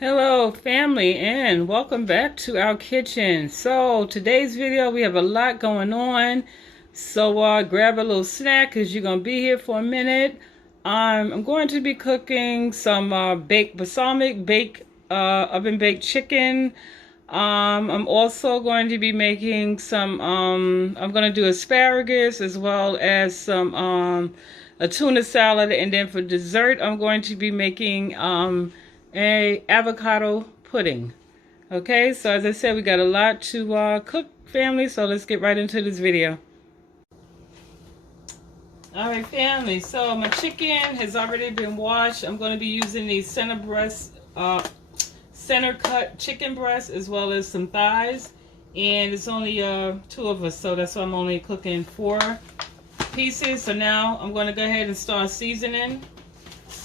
Hello family, and welcome back to our kitchen. So today's video, we have a lot going on, so grab a little snack because you're gonna be here for a minute. I'm going to be cooking some baked balsamic oven baked chicken. I'm also going to be making some I'm going to do asparagus as well as some a tuna salad, and then for dessert I'm going to be making a avocado pudding. Okay, so as I said, we got a lot to cook, family, so let's get right into this video. All right, family, so my chicken has already been washed. I'm going to be using the center cut chicken breast as well as some thighs, and it's only two of us, so that's why I'm only cooking 4 pieces. So now I'm going to go ahead and start seasoning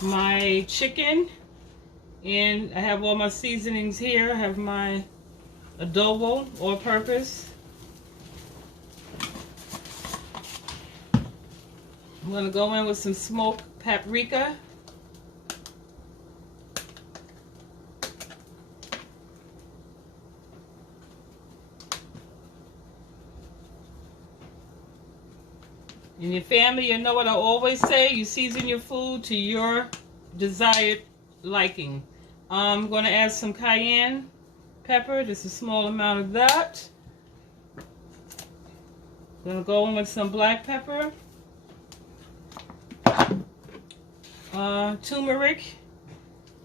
my chicken. And I have all my seasonings here. I have my adobo, all-purpose. I'm going to go in with some smoked paprika. In your family, you know what I always say, you season your food to your desired liking. I'm going to add some cayenne pepper, just a small amount of that. I'm going to go in with some black pepper. Turmeric.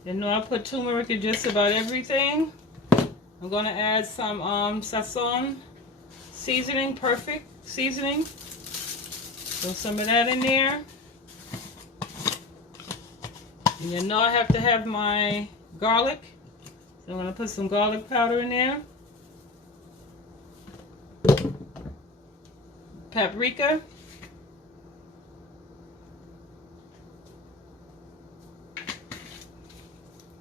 You know I put turmeric in just about everything. I'm going to add some sazon seasoning, perfect seasoning. Throw some of that in there. And you know I have to have my garlic, so I'm going to put some garlic powder in there. Paprika.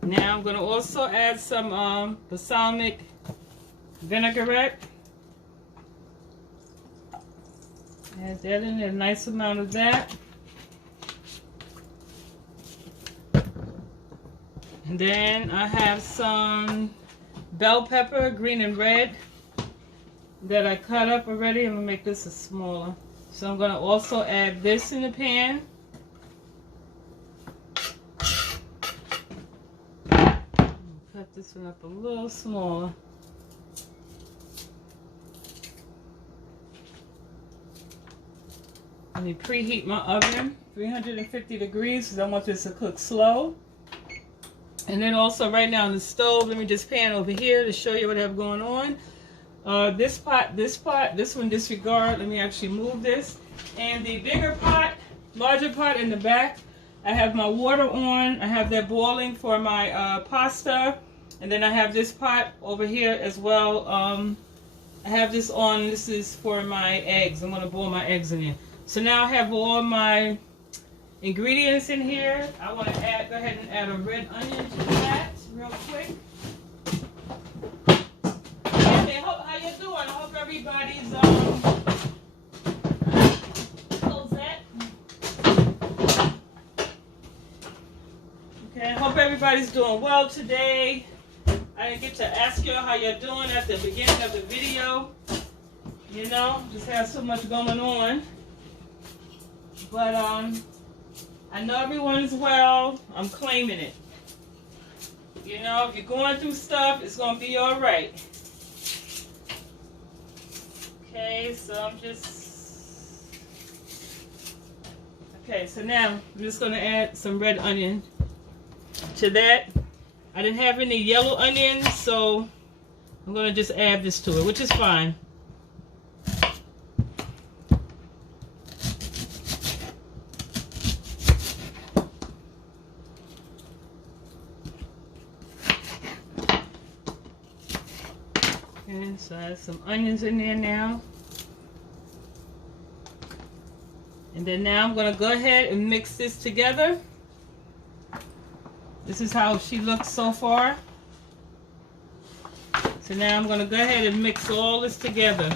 Now I'm going to also add some balsamic vinaigrette. Add that in there, a nice amount of that. And then I have some bell pepper, green and red, that I cut up already. I'm going to make this a smaller. So I'm going to also add this in the pan. Cut this one up a little smaller. Let me preheat my oven, 350 degrees, because I want this to cook slow. And then also right now on the stove, let me just pan over here to show you what I have going on. This one disregard. Let me actually move this. And the bigger pot, larger pot in the back, I have my water on. I have that boiling for my pasta. And then I have this pot over here as well. I have this on. This is for my eggs. I'm going to boil my eggs in here. So now I have all my ingredients in here. I want to go ahead and add a red onion to that real quick. Okay, how you doing? I hope everybody's close that. Okay, I hope everybody's doing well today. I didn't get to ask you how you're doing at the beginning of the video. You know, just have so much going on. But I know everyone's well. I'm claiming it. You know, if you're going through stuff, it's going to be all right. Okay, so so now I'm just going to add some red onion to that. I didn't have any yellow onions, so I'm going to just add this to it, which is fine. Okay, so I have some onions in there now. And then now I'm going to go ahead and mix this together. This is how she looks so far. So now I'm going to go ahead and mix all this together.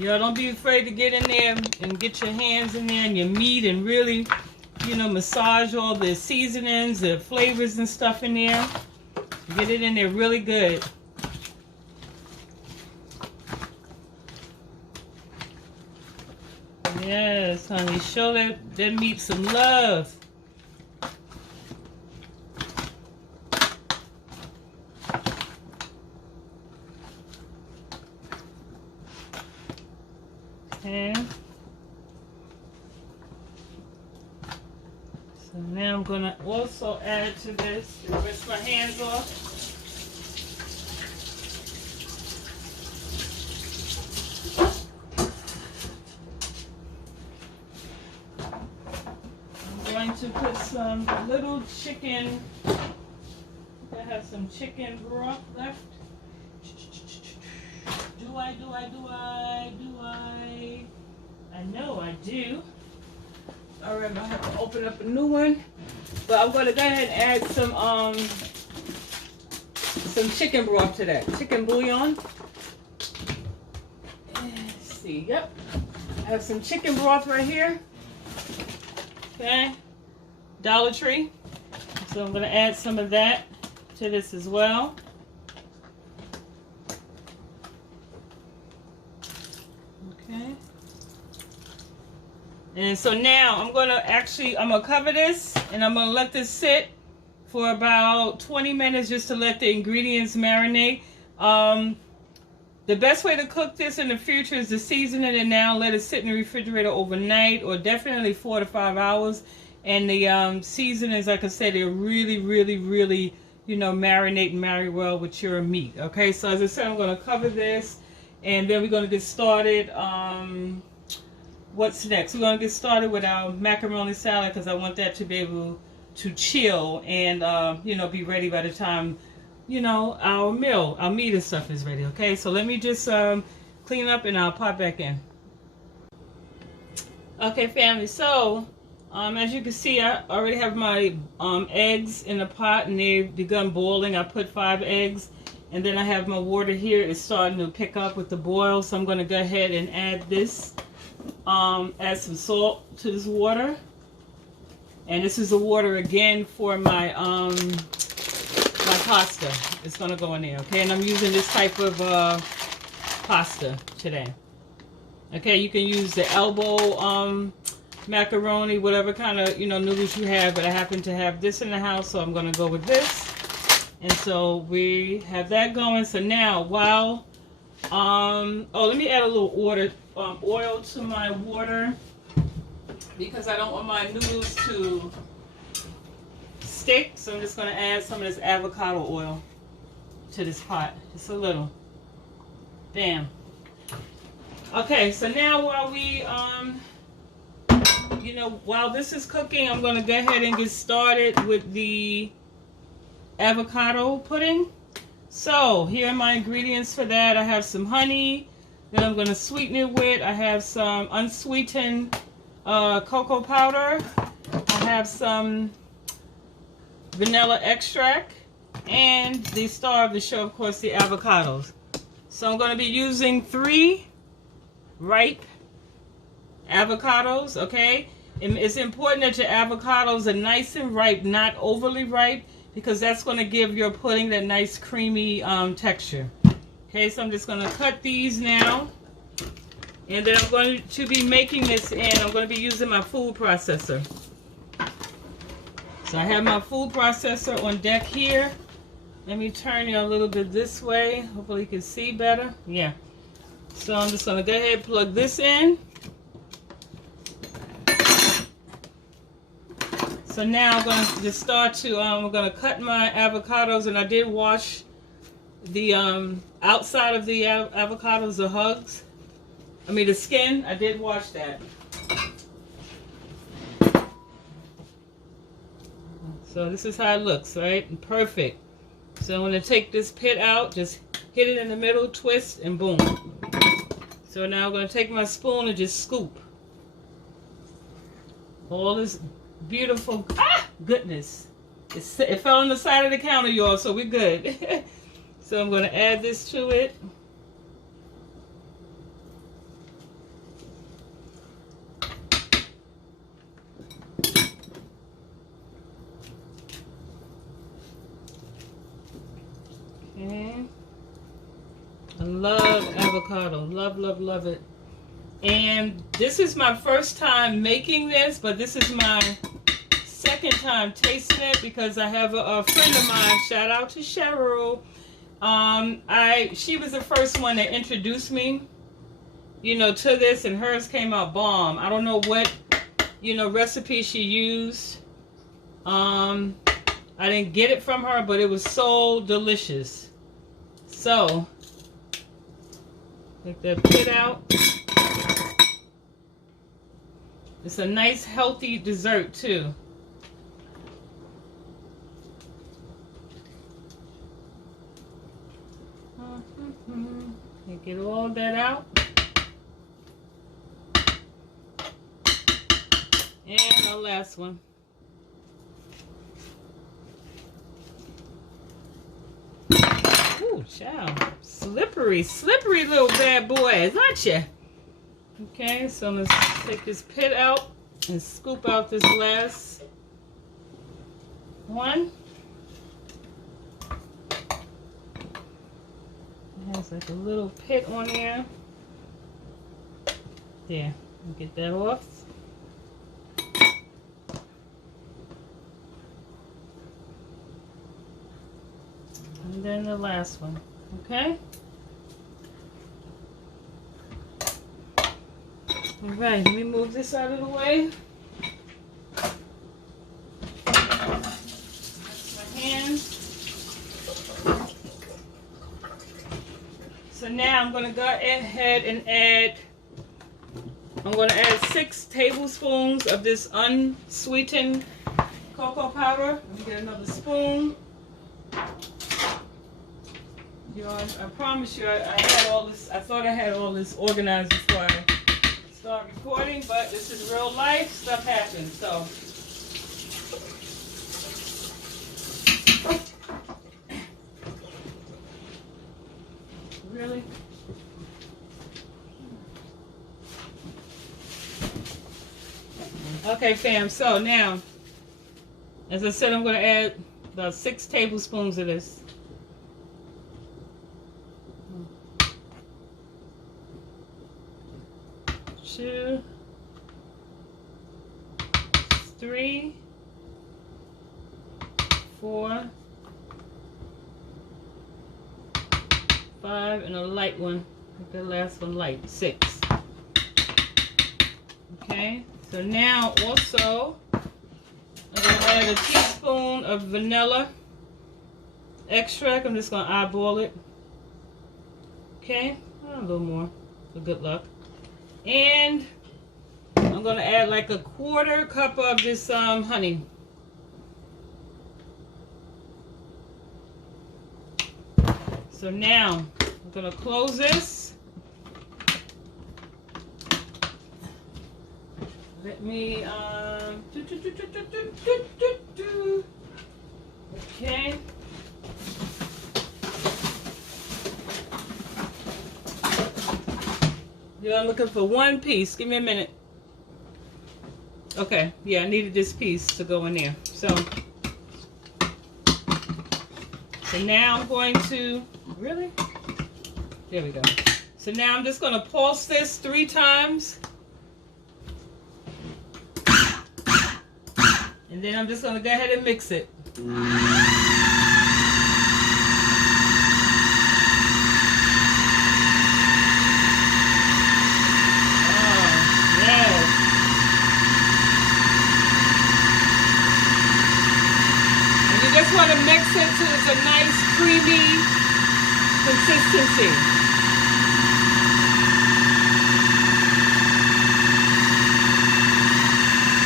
Y'all don't be afraid to get in there and get your hands in there and your meat and really, you know, massage all the seasonings, the flavors and stuff in there. Get it in there really good. Yes, honey. Show that meat some love. Okay. So now I'm going to also add to this, rinse my hands off. I'm going to put some little chicken. I have some chicken broth left. Do I? I know I do. Alright, I have to open up a new one. But I'm going to go ahead and add some chicken broth to that. Chicken bouillon. Let's see. Yep. I have some chicken broth right here. Okay. Dollar Tree. So I'm going to add some of that to this as well. Okay. And so now I'm gonna cover this and I'm gonna let this sit for about 20 minutes just to let the ingredients marinate. The best way to cook this in the future is to season it and now let it sit in the refrigerator overnight, or definitely 4 to 5 hours. And the seasonings, like I said, they're really, you know, marinate and marry well with your meat. Okay, so as I said, I'm gonna cover this. And then we're going to get started. What's next? We're going to get started with our macaroni salad because I want that to be able to chill and, you know, be ready by the time, you know, our meat and stuff is ready. Okay, so let me just clean up and I'll pop back in. Okay, family. So, as you can see, I already have my eggs in the pot and they've begun boiling. I put 5 eggs. And then I have my water here. It's starting to pick up with the boil. So I'm going to go ahead and add this. Add some salt to this water. And this is the water again for my my pasta. It's going to go in there. Okay. And I'm using this type of pasta today. Okay. You can use the elbow macaroni, whatever kind of, you know, noodles you have. But I happen to have this in the house. So I'm going to go with this. And so we have that going. So now while, let me add a little oil to my water because I don't want my noodles to stick. So I'm just going to add some of this avocado oil to this pot. Just a little. Bam. Okay, so now while we, you know, while this is cooking, I'm going to go ahead and get started with the avocado pudding. So here are my ingredients for that. I have some honey that I'm going to sweeten it with. I have some unsweetened cocoa powder. I have some vanilla extract, and the star of the show, of course, the avocados. So I'm going to be using 3 ripe avocados. Okay, and it's important that your avocados are nice and ripe, not overly ripe, because that's going to give your pudding that nice creamy texture. Okay, so I'm just going to cut these now. And then I'm going to be making this in, I'm going to be using my food processor. So I have my food processor on deck here. Let me turn you a little bit this way. Hopefully you can see better. Yeah. So I'm just going to go ahead and plug this in. So now I'm going to just start to, I'm going to cut my avocados, and I did wash the outside of the avocados, the hugs. I mean the skin, I did wash that. So this is how it looks, right? Perfect. So I'm going to take this pit out, just hit it in the middle, twist, and boom. So now I'm going to take my spoon and just scoop all this beautiful goodness. It fell on the side of the counter, y'all, so we're good. So I'm going to add this to it. avocado. Love, love, love it. And this is my first time making this, but this is my second time tasting it because I have a friend of mine, shout out to Cheryl. She was the first one that introduced me, you know, to this, and hers came out bomb. I don't know what, you know, recipe she used. I didn't get it from her, but it was so delicious. So, take that pit out. It's a nice healthy dessert too. Get all that out. And the last one. Ooh, child. Slippery, slippery little bad boys, aren't you? Okay, so let's take this pit out and scoop out this last one. It has like a little pit on there. There, get that off. And then the last one, okay? All right, let me move this out of the way. That's my hands. So now I'm going to go ahead and add, I'm going to add 6 tablespoons of this unsweetened cocoa powder. Let me get another spoon. You know, I promise you I had all this, I thought I had all this organized before I start recording, but this is real life, stuff happens, so. Really? Okay, fam, so now, as I said, I'm going to add about 6 tablespoons of this. 2, 3, 4, 5, and a light one. Make the last one light. 6. Okay, so now also I'm going to add a teaspoon of vanilla extract. I'm just going to eyeball it. Okay, a little more for good luck. And I'm going to add like a 1/4 cup of this honey. So now I'm going to close this. Let me okay. Yeah, I'm looking for 1 piece. Give me a minute. Okay, yeah, I needed this piece to go in there. So now I'm going to, really? There we go. So now I'm just going to pulse this 3 times. And then I'm just going to go ahead and mix it. Just want to mix it till it's a nice creamy consistency.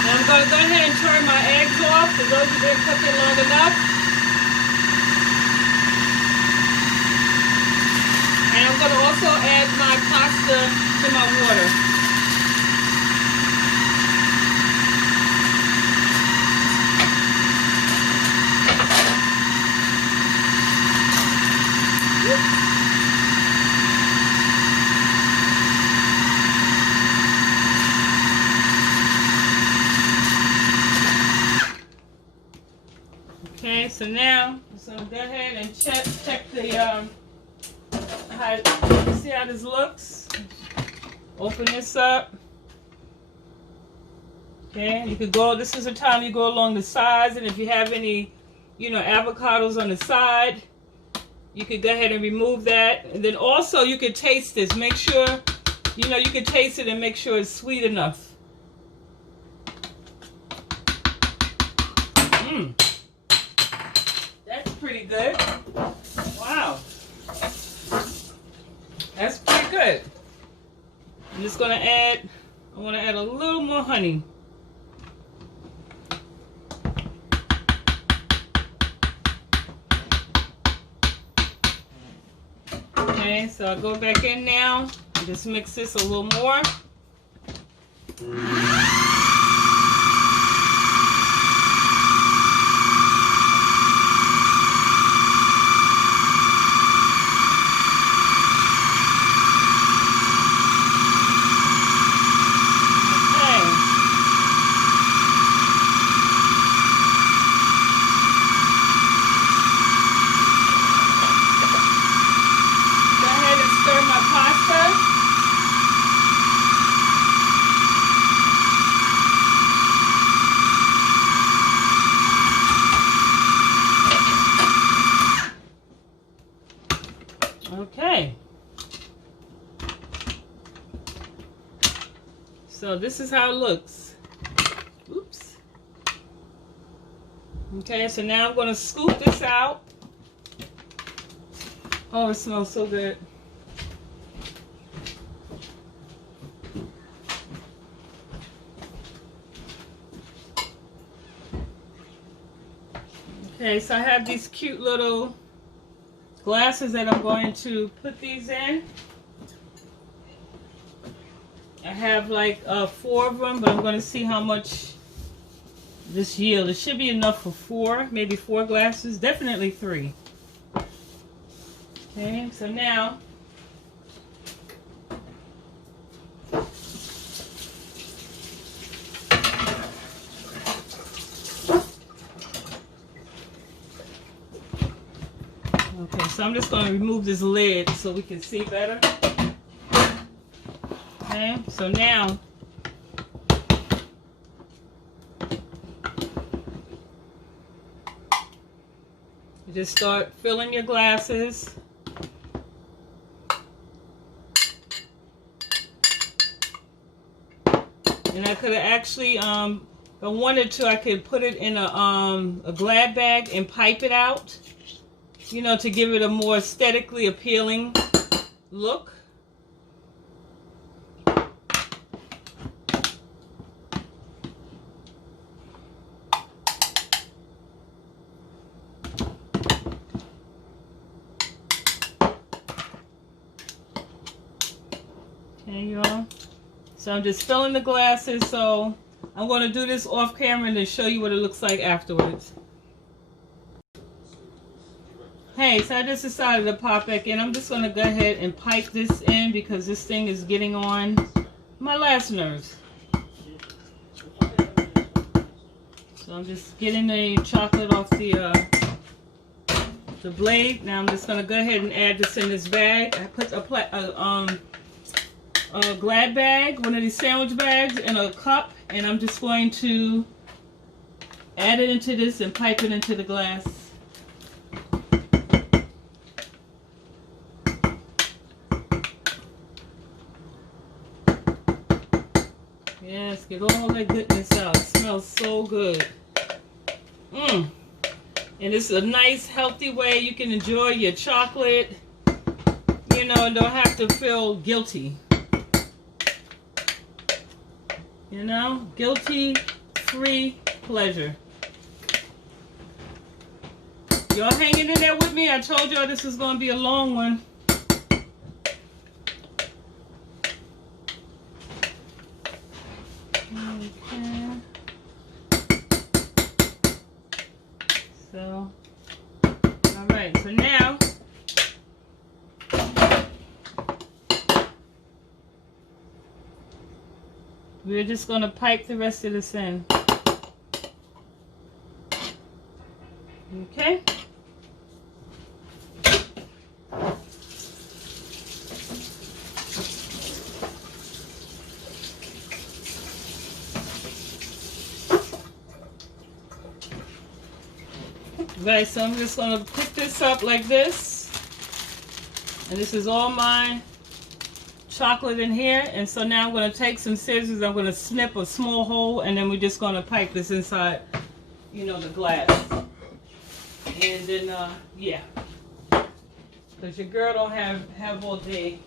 Now I'm going to go ahead and turn my eggs off because those have been cooking long enough. And I'm going to also add my pasta to my water. Okay, so now I'm just going to go ahead and check the See how this looks? Open this up. Okay, you could go, this is the time you go along the sides, and if you have any, you know, avocados on the side, you could go ahead and remove that. And then also you could taste this. Make sure, you know, you can taste it and make sure it's sweet enough. That's pretty good. Wow. That's pretty good. I'm just gonna add, I wanna add a little more honey. Okay, so I'll go back in now and just mix this a little more. Okay, so this is how it looks. Oops. Okay, so now I'm going to scoop this out. Oh, it smells so good. Okay, so I have these cute little glasses that I'm going to put these in. I have like 4 of them, but I'm going to see how much this yield. It should be enough for 4, maybe 4 glasses, definitely 3. Okay, so now okay, so I'm just going to remove this lid so we can see better. Okay, so now you just start filling your glasses. And I could have actually, if I wanted to, I could put it in a Glad bag and pipe it out, you know, to give it a more aesthetically appealing look. Okay, y'all. So I'm just filling the glasses, so I'm going to do this off camera and then show you what it looks like afterwards. Hey, so I just decided to pop back in. I'm just going to go ahead and pipe this in because this thing is getting on my last nerves. So I'm just getting the chocolate off the blade. Now I'm just going to go ahead and add this in this bag. I put a Glad bag, one of these sandwich bags, in a cup, and I'm just going to add it into this and pipe it into the glass. Yes, get all that goodness out. It smells so good. And it's a nice, healthy way you can enjoy your chocolate, you know, and don't have to feel guilty. You know, guilty-free pleasure. Y'all hanging in there with me? I told y'all this is going to be a long one. Okay. So, all right. So now, we're just going to pipe the rest of this in. Okay. Right, so I'm just going to pick this up like this. And this is all my chocolate in here. And so now I'm going to take some scissors. I'm going to snip a small hole. And then we're just going to pipe this inside, you know, the glass. And then, yeah. Because your girl don't have all day.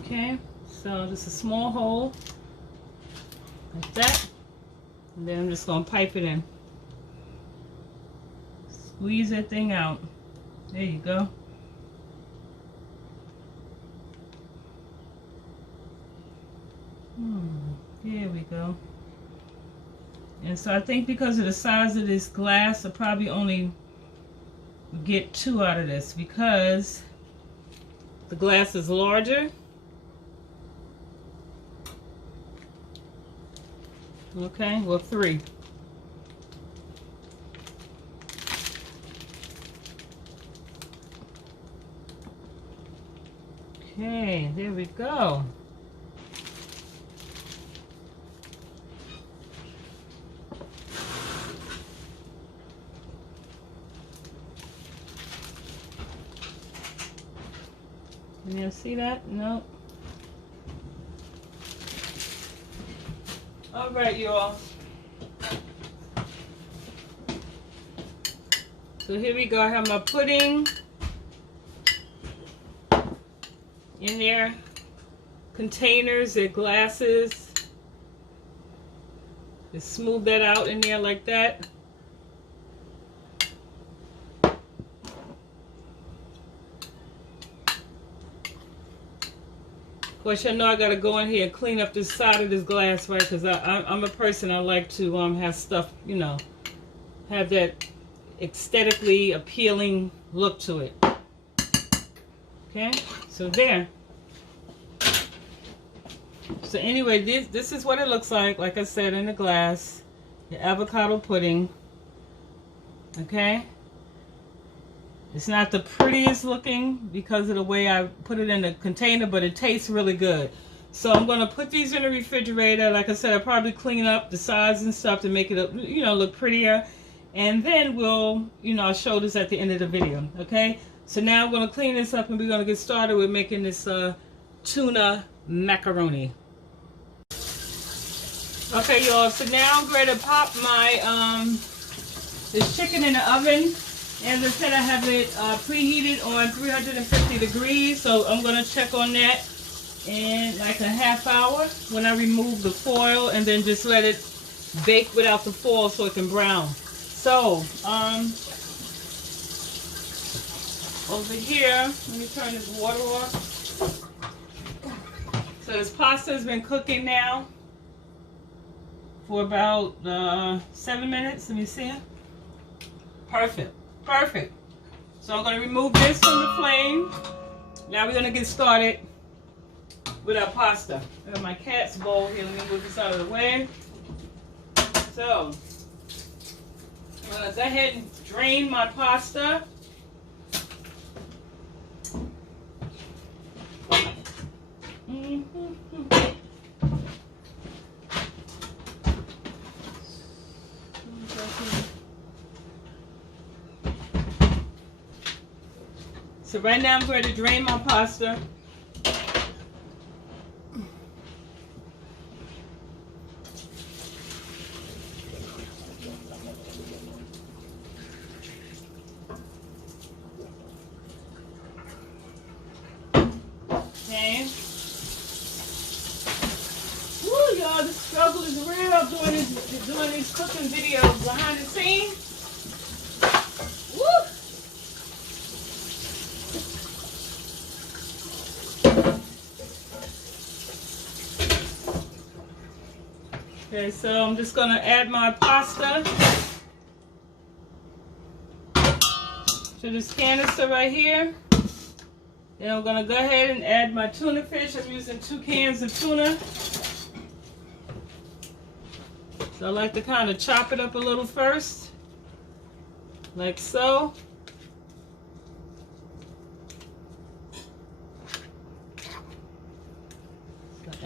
Okay, so just a small hole like that, and then I'm just going to pipe it in. Squeeze that thing out. There you go. There we go. And so I think because of the size of this glass, I'll probably only get 2 out of this because the glass is larger. Okay, well 3. Okay, there we go. Can you see that? No. All right, y'all. So here we go. I have my pudding in there. Containers, they're glasses. Just smooth that out in there like that. Of course, you know I gotta go in here and clean up this side of this glass, right? Because I'm a person, I like to have stuff, you know, have that aesthetically appealing look to it. Okay, so there. So anyway, this is what it looks like I said, in the glass. The avocado pudding. Okay. It's not the prettiest looking because of the way I put it in the container, but it tastes really good. So I'm going to put these in the refrigerator. Like I said, I'll probably clean up the sides and stuff to make it, you know, look prettier. And then we'll, you know, I'll show this at the end of the video. Okay. So now I'm going to clean this up and we're going to get started with making this tuna macaroni. Okay, y'all. So now I'm going to pop my this chicken in the oven. As I said, I have it preheated on 350 degrees, so I'm going to check on that in like a half hour when I remove the foil, and then just let it bake without the foil so it can brown. So, over here, let me turn this water off. So this pasta has been cooking now for about 7 minutes. Let me see it. Perfect. Perfect. So I'm going to remove this from the flame. Now we're going to get started with our pasta. I have my cat's bowl here. Let me move this out of the way. So I'm going to go ahead and drain my pasta. So right now I'm going to drain my pasta. Okay. Woo, y'all, the struggle is real doing these cooking videos behind the scenes. Woo! Okay, so I'm just going to add my pasta to this canister right here. Then I'm going to go ahead and add my tuna fish. I'm using 2 cans of tuna. So I like to kind of chop it up a little first, like so.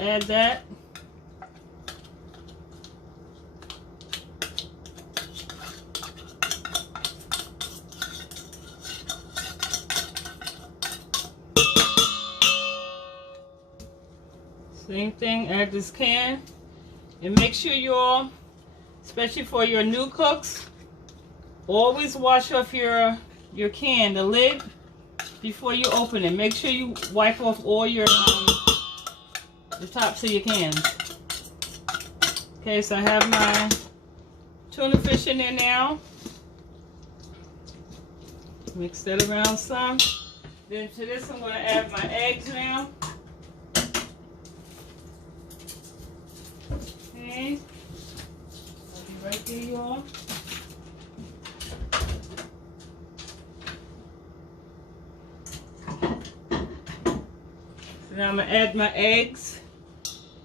add that. Same thing, add this can. And make sure you all, especially for your new cooks, always wash off your can, the lid, before you open it. Make sure you wipe off all your the tops of your cans. Okay, so I have my tuna fish in there now. Mix that around some. Then to this I'm going to add my eggs now. Okay. I'll be right there, y'all. So now I'm going to add my eggs.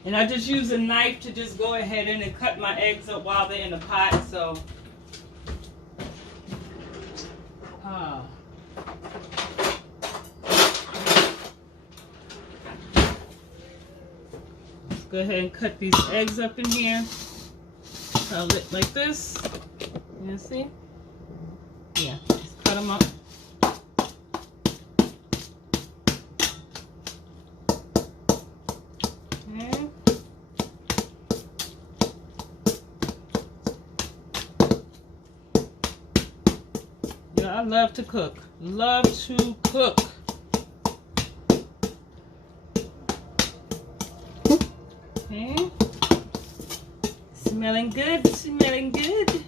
And I just use a knife to just go ahead and cut my eggs up while they're in the pot. So, let's go ahead and cut these eggs up in here. Like this. You see? Yeah, just cut them up. I love to cook. Love to cook. Okay. Smelling good. Smelling good.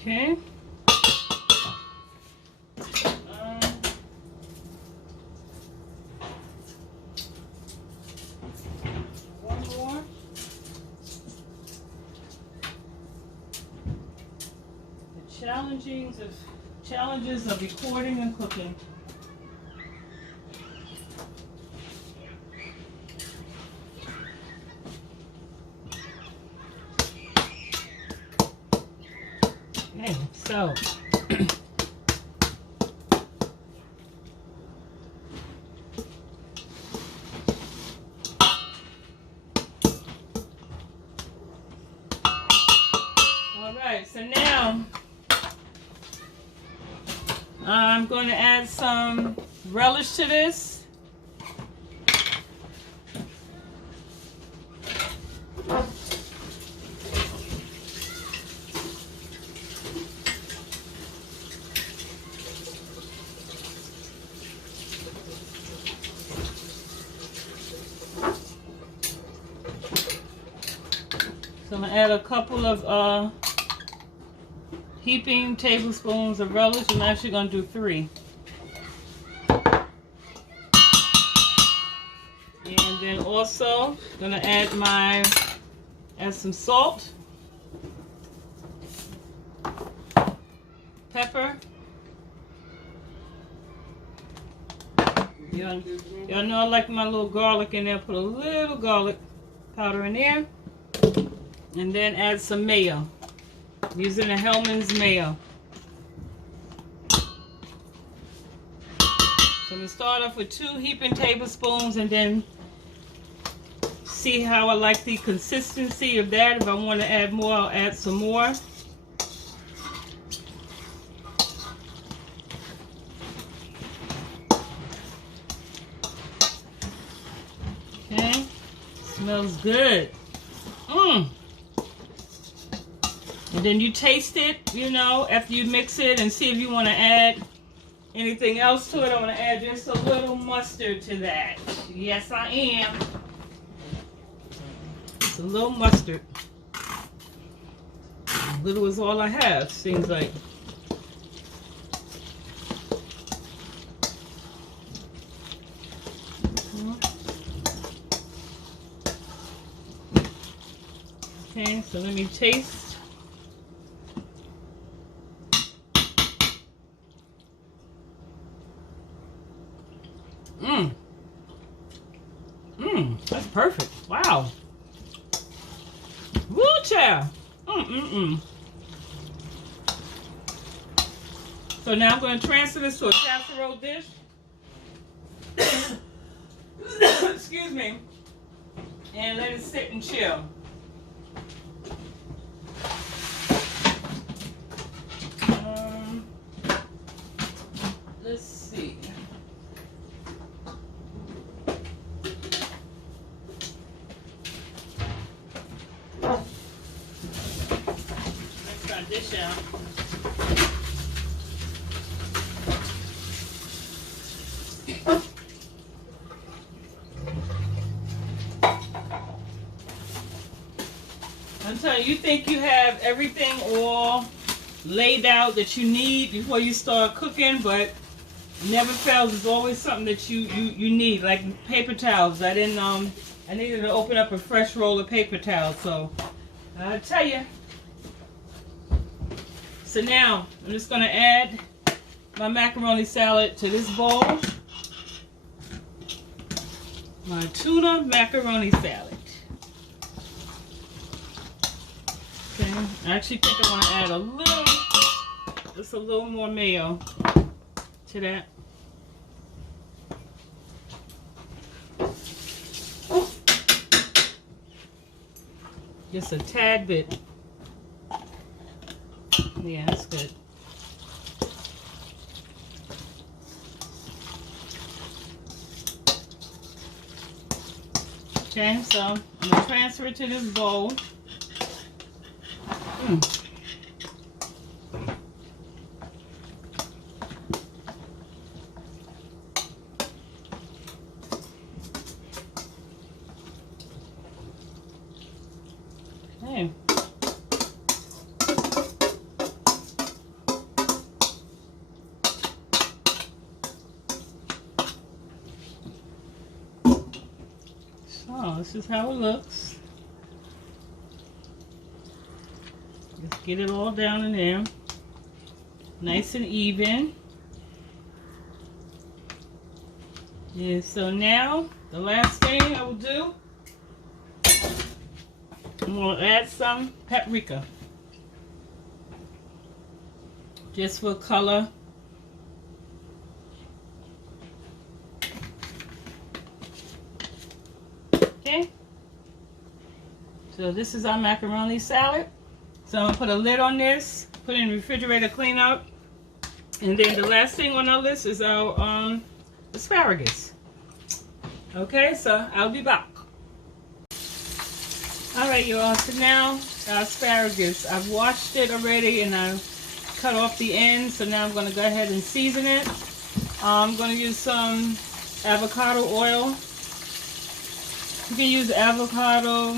Okay. Challenges of recording and cooking. Okay, so all right, so now I'm going to add some relish to this. So I'm going to add a couple of heaping tablespoons of relish. I'm actually going to do 3. And then also going to add some salt, pepper. Y'all know I like my little garlic in there. Put a little garlic powder in there. And then add some mayo. Using a Hellman's mayo. So I'm going to start off with 2 heaping tablespoons and then see how I like the consistency of that. If I want to add more, I'll add some more. Okay. Smells good. And then you taste it, you know, after you mix it and see if you want to add anything else to it. I'm going to add just a little mustard to that. Yes, I am. Just a little mustard. Little is all I have, seems like. Okay, so let me taste. That's perfect. Wow. Woo, child. So now I'm going to transfer this to a casserole dish. Excuse me. And let it sit and chill. Let's see. Let's our dish out. I'm telling you, you think you have everything all laid out that you need before you start cooking, but never fails. There's always something that you need, like paper towels. I needed to open up a fresh roll of paper towels, so I tell you. So now I'm just going to add my macaroni salad to this bowl. My tuna macaroni salad. Okay, I actually think I want to add just a little more mayo to that. Just a tad bit. Yeah, that's good. Okay, so I'm going to transfer it to this bowl. Okay. So this is how it looks. Just get it all down in there, nice and even. And so now the last thing I will do, I'm going to add some paprika, just for color. Okay, so this is our macaroni salad. So I'm going to put a lid on this, put it in the refrigerator, clean up. And then the last thing on our list is our asparagus. Okay, so I'll be back. Alright, y'all, so now our asparagus. I've washed it already and I've cut off the ends. So now I'm going to go ahead and season it. I'm going to use some avocado oil. You can use avocado,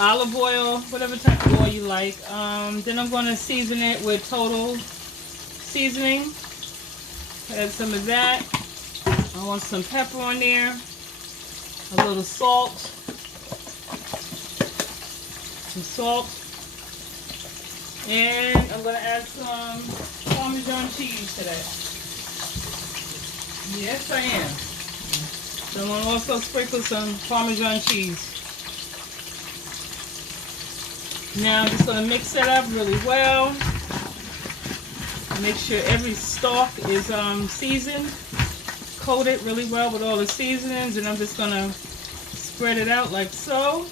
olive oil, whatever type of oil you like. Then I'm going to season it with total seasoning. Add some of that. I want some pepper on there, a little salt, and I'm going to add some Parmesan cheese to that. Yes, I am. So I'm going to also sprinkle some Parmesan cheese. Now I'm just going to mix it up really well. Make sure every stalk is seasoned. Coat it really well with all the seasonings, and I'm just going to spread it out like so.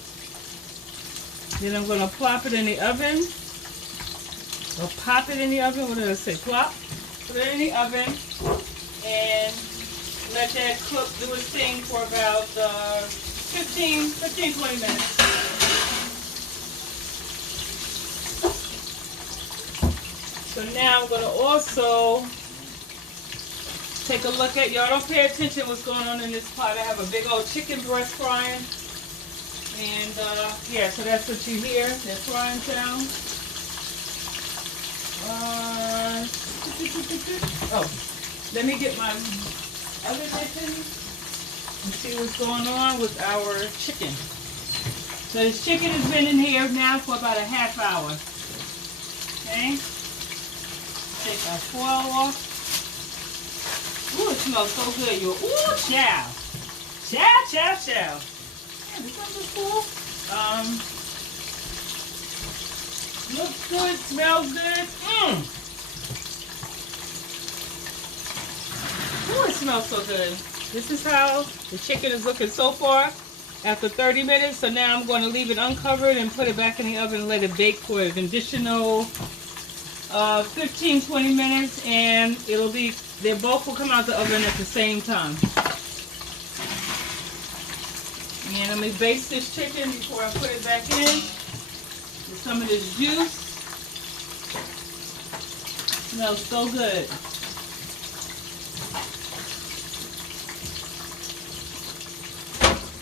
Then I'm going to plop it in the oven. Or pop it in the oven. What did I say? Plop. Put it in the oven and let that cook, do its thing for about 15-20 minutes. So now I'm going to also take a look at, y'all don't pay attention to what's going on in this pot. I have a big old chicken breast frying. And yeah, so that's what you hear, that frying sound. Oh, let me get my other chicken and see what's going on with our chicken. So this chicken has been in here now for about a half hour. Okay. Take our foil off. Ooh, it smells so good. Ooh, chow. Chow, chow, chow. Yeah, this one was cool. Looks good, smells good. Oh, it smells so good. This is how the chicken is looking so far after 30 minutes. So now I'm going to leave it uncovered and put it back in the oven and let it bake for an additional 15-20 minutes, and they both will come out the oven at the same time. And let me baste this chicken before I put it back in with some of this juice. Smells so good.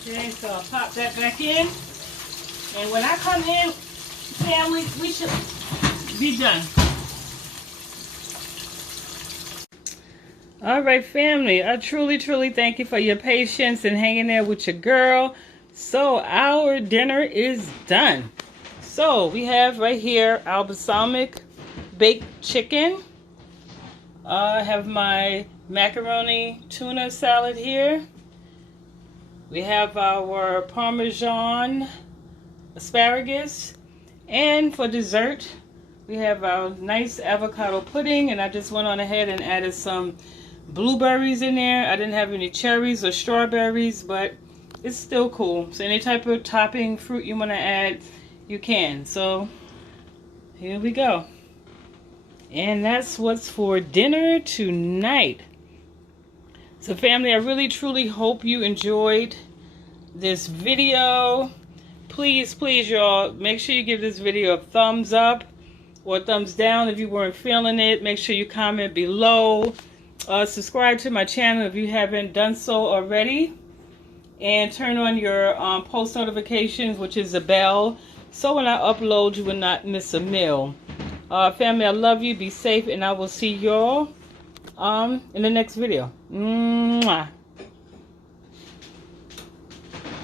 Okay, so I'll pop that back in. And when I come in, family, we should be done. All right, family, I truly thank you for your patience and hanging there with your girl. So our dinner is done. So we have right here our balsamic baked chicken. I have my macaroni tuna salad here. We have our Parmesan asparagus. And for dessert, we have our nice avocado pudding. And I just went on ahead and added some blueberries in there. I didn't have any cherries or strawberries, but it's still cool. So any type of topping fruit you want to add, you can. So here we go. And that's what's for dinner tonight. So family, I really truly hope you enjoyed this video. Please y'all, make sure you give this video a thumbs up or a thumbs down if you weren't feeling it. Make sure you comment below. Subscribe to my channel if you haven't done so already. And turn on your post notifications, which is the bell, so when I upload, you will not miss a meal. Family, I love you. Be safe, and I will see y'all in the next video. Mwah.